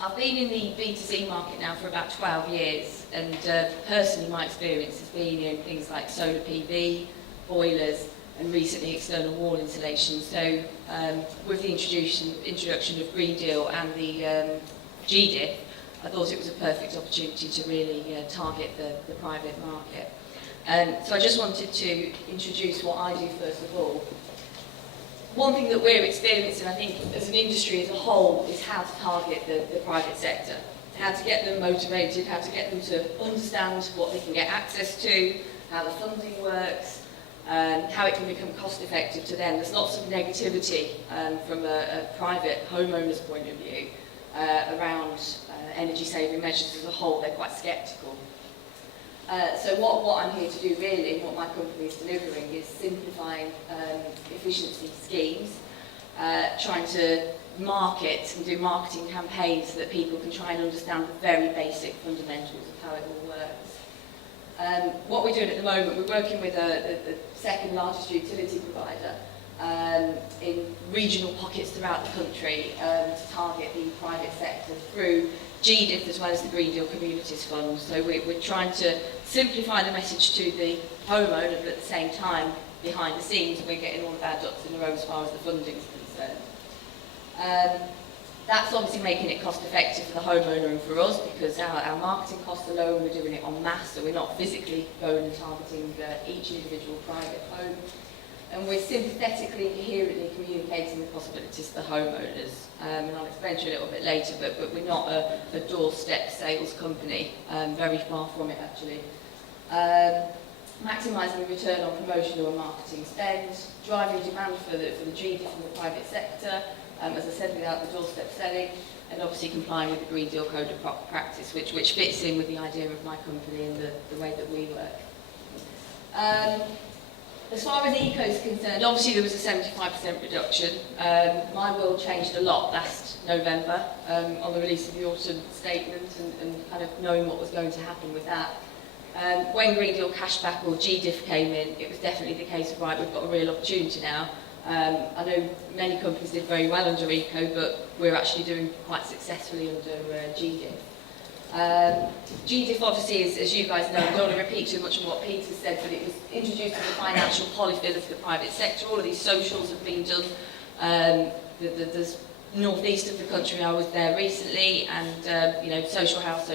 I've been in the B2C market now for about 12 years, and personally my experience has been in things like solar PV, boilers, and recently external wall insulation. So with the introduction of Green Deal and the GDIF, I thought it was a perfect opportunity to really target the private market. So I just wanted to introduce what I do first of all. One thing that we're experiencing, I think, as an industry as a whole, is how to target the private sector. How to get them motivated, how to get them to understand what they can get access to, how the funding works, how it can become cost effective to them. There's lots of negativity from a private homeowner's point of view around energy saving measures as a whole. They're quite sceptical. So what I'm here to do really, what my company is delivering, is simplifying efficiency schemes, trying to market and do marketing campaigns so that people can try and understand the very basic fundamentals of how it all works. What we're doing at the moment, we're working with the second largest utility provider in regional pockets throughout the country to target the private sector through GDIF as well as the Green Deal Communities Fund. So we're trying to simplify the message to the homeowner, but at the same time, behind the scenes, we're getting all of our ducks in a row as far as the funding is concerned. That's obviously making it cost effective for the homeowner and for us, because our marketing costs are low and we're doing it en masse, so we're not physically going and targeting each individual private home. And we're sympathetically and coherently communicating the possibilities to the homeowners. And I'll explain to you a little bit later, but we're not a doorstep sales company, very far from it actually. Maximising the return on promotional and marketing spend, driving demand for the GDIF from the private sector, as I said, without the doorstep selling, and obviously complying with the Green Deal Code of Practice, which fits in with the idea of my company and the way that we work. As far as eco is concerned, obviously there was a 75% reduction. My world changed a lot last November on the release of the autumn statement and kind of knowing what was going to happen with that. When Green Deal Cashback or GDIF came in, it was definitely the case of, right, we've got a real opportunity now. I know many companies did very well under eco, but we're actually doing quite successfully under GDIF. GDIF obviously, as you guys know, I don't want to repeat too much of what Peter said, but it was introduced as a financial polyfill of the private sector. All of these socials have been done. There's northeast of the country, I was there recently, and you know, social house,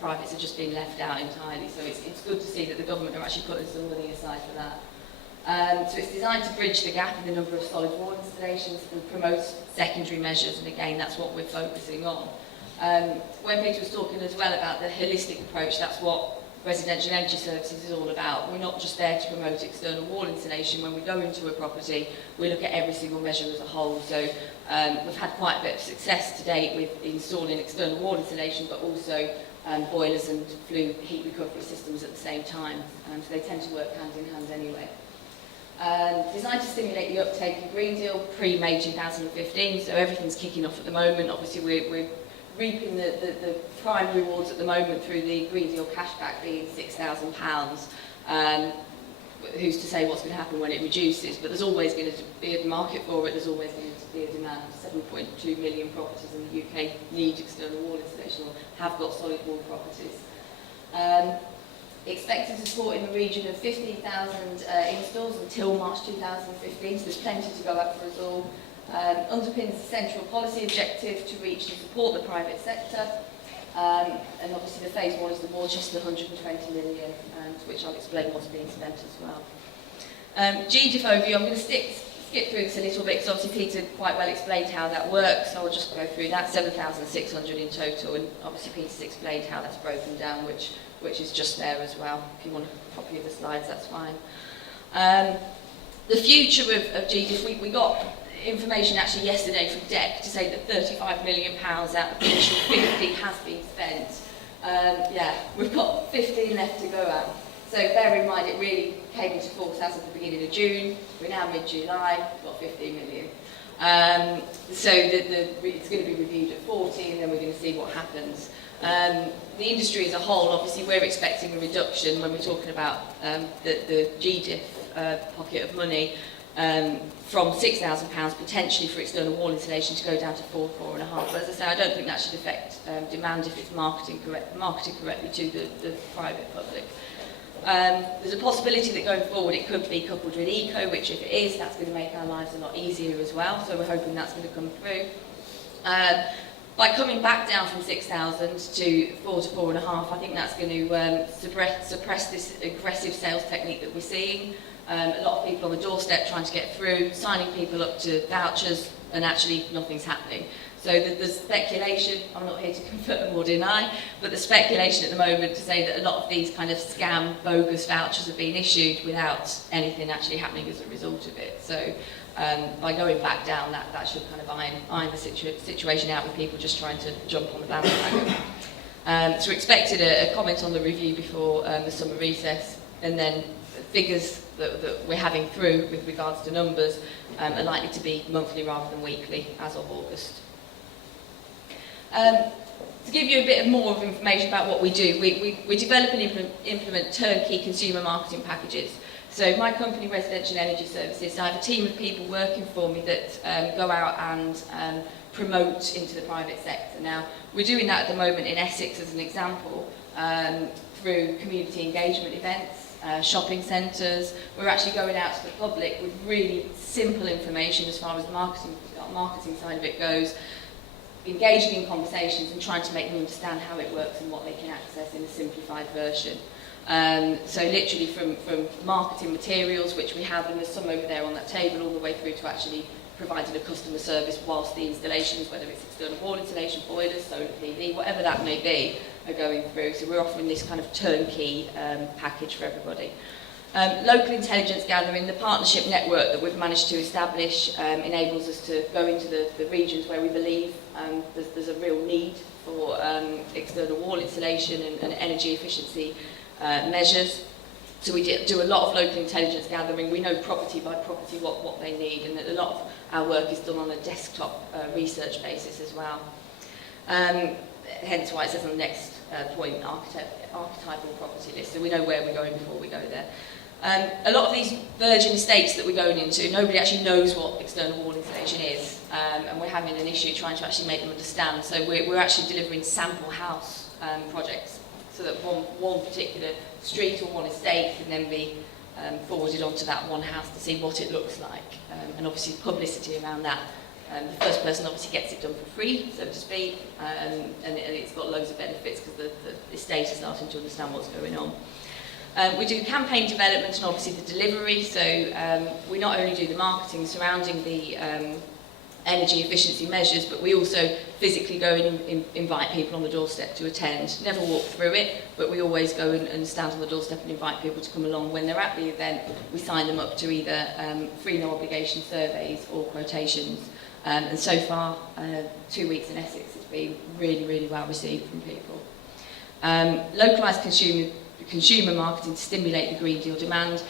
privates are just being left out entirely. So it's good to see that the government are actually putting some money aside for that. So it's designed to bridge the gap in the number of solid wall installations and promote secondary measures, and again, that's what we're focusing on. When Peter was talking as well about the holistic approach, that's what residential energy services is all about. We're not just there to promote external wall insulation. When we go into a property, we look at every single measure as a whole. So we've had quite a bit of success to date with installing external wall insulation, but also boilers and flue heat recovery systems at the same time. So they tend to work hand in hand anyway. Designed to stimulate the uptake of Green Deal pre-May 2015, so everything's kicking off at the moment. Obviously we're reaping the prime rewards at the moment through the Green Deal cashback being £6,000. Who's to say what's going to happen when it reduces, but there's always going to be a market for it, there's always going to be a demand. 7.2 million properties in the UK need external wall insulation or have got solid wall properties. Expected to support in the region of 15,000 installs until March 2015, so there's plenty to go up for us all. Underpins the central policy objective to reach and support the private sector, and obviously the phase one is the Worcester 120 million, to which I'll explain what's being spent as well. GDIF overview, I'm going to skip through this a little bit because obviously Peter quite well explained how that works, so I'll just go through that. 7,600 in total, and obviously Peter's explained how that's broken down, which is just there as well. If you want a copy of the slides, that's fine. The future of GDIF, we got information actually yesterday from DEC to say that £35 million out of the initial 50 has been spent. Yeah, we've got 15 left to go at. So bear in mind it really came into force as of the beginning of June. We're now mid-July, we've got 15 million. So it's going to be reviewed at 40 and then we're going to see what happens. The industry as a whole, obviously we're expecting a reduction when we're talking about the GDIF pocket of money. from £6,000 potentially for external wall insulation to go down to 4–4.5. But as I say, I don't think that should affect demand if it's marketed correctly to the private public. There's a possibility that going forward it could be coupled with eco, which if it is, that's going to make our lives a lot easier as well, so we're hoping that's going to come through. By coming back down from 6,000 to 4–4.5, I think that's going to suppress this aggressive sales technique that we're seeing. A lot of people on the doorstep trying to get through, signing people up to vouchers, and actually nothing's happening. So there's speculation, I'm not here to confirm or deny, but the speculation at the moment to say that a lot of these kind of scam, bogus vouchers are being issued without anything actually happening as a result of it. So by going back down, that should kind of iron the situation out with people just trying to jump on the bandwagon. So we expected a comment on the review before the summer recess, and then the figures that we're having through with regards to numbers are likely to be monthly rather than weekly as of August. To give you a bit more of information about what we do, we develop and implement turnkey consumer marketing packages. So my company, Residential Energy Services, I have a team of people working for me that go out and promote into the private sector. Now, we're doing that at the moment in Essex as an example, through community engagement events, shopping centres. We're actually going out to the public with really simple information as far as the marketing side of it goes, engaging in conversations and trying to make them understand how it works and what they can access in a simplified version. So literally from marketing materials, which we have, and there's some over there on that table, all the way through to actually providing a customer service whilst the installations, whether it's external wall insulation, boilers, solar PV, whatever that may be, are going through. So we're offering this kind of turnkey package for everybody. Local intelligence gathering, the partnership network that we've managed to establish enables us to go into the regions where we believe there's a real need for external wall insulation and energy efficiency measures. So we do a lot of local intelligence gathering. We know property by property what they need, and a lot of our work is done on a desktop research basis as well. Hence why it says on the next point, archetypal property list, so we know where we're going before we go there. A lot of these virgin estates that we're going into, nobody actually knows what external wall insulation is, and we're having an issue trying to actually make them understand. So we're actually delivering sample house projects, so that one particular street or one estate can then be forwarded onto that one house to see what it looks like, and obviously publicity around that. The first person obviously gets it done for free, so to speak, and it's got loads of benefits because the estate is starting to understand what's going on. We do campaign development and obviously the delivery, so we not only do the marketing surrounding the energy efficiency measures, but we also physically go and invite people on the doorstep to attend. Never walk through it, but we always go and stand on the doorstep and invite people to come along. When they're at the event, we sign them up to either free no obligation surveys or quotations. And so far, 2 weeks in Essex, it's been really, really well received from people. Localised consumer marketing to stimulate the Green Deal demand.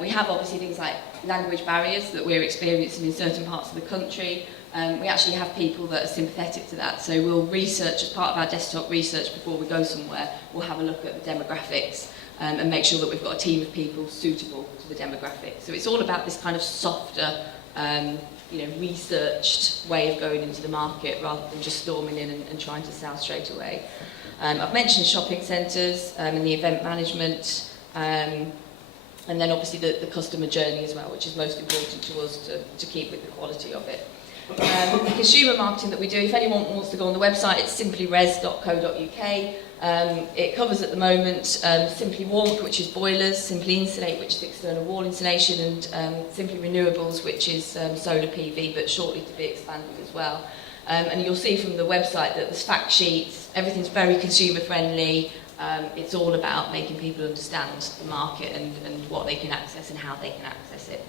We have obviously things like language barriers that we're experiencing in certain parts of the country. We actually have people that are sympathetic to that, so we'll research as part of our desktop research before we go somewhere. We'll have a look at the demographics and make sure that we've got a team of people suitable to the demographics. So it's all about this kind of softer, researched way of going into the market rather than just storming in and trying to sell straight away. I've mentioned shopping centres and the event management, and then obviously the customer journey as well, which is most important to us to keep with the quality of it. The consumer marketing that we do, if anyone wants to go on the website, it's simplyres.co.uk. It covers at the moment Simply Warmth, which is boilers, Simply Insulate, which is external wall insulation, and Simply Renewables, which is solar PV, but shortly to be expanded as well. And you'll see from the website that there's fact sheets, everything's very consumer friendly. It's all about making people understand the market and what they can access and how they can access it.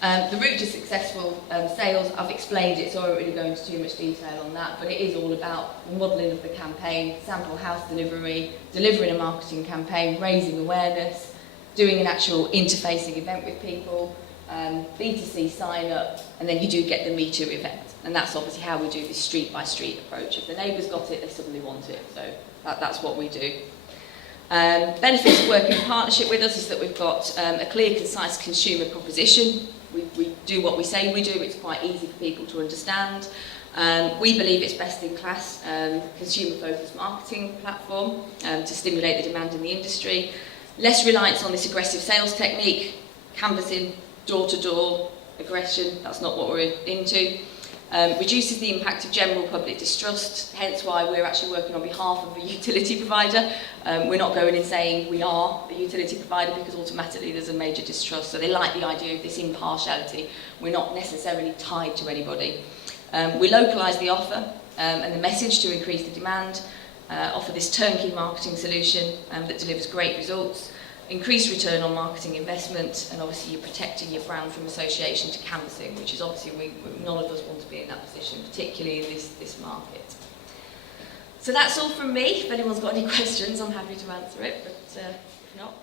The route to successful sales, I've explained it, so I won't really go into too much detail on that, but it is all about the modelling of the campaign, sample house delivery, delivering a marketing campaign, raising awareness, doing an actual interfacing event with people, B2C sign up, and then you do get the Me Too event. And that's obviously how we do this street by street approach. If the neighbours got it, they suddenly want it. So that's what we do. Benefits of working in partnership with us is that we've got a clear, concise consumer proposition. We do what we say we do. It's quite easy for people to understand. We believe it's best-in-class consumer-focused marketing platform to stimulate the demand in the industry. Less reliance on this aggressive sales technique, canvassing, door-to-door aggression. That's not what we're into. Reduces the impact of general public distrust, hence why we're actually working on behalf of a utility provider. We're not going and saying we are a utility provider because automatically there's a major distrust. So they like the idea of this impartiality. We're not necessarily tied to anybody. We localise the offer and the message to increase the demand, offer this turnkey marketing solution that delivers great results, increased return on marketing investment, and obviously you're protecting your brand from association to canvassing, which is obviously none of us want to be in that position, particularly in this market. So that's all from me. If anyone's got any questions, I'm happy to answer it, but if not...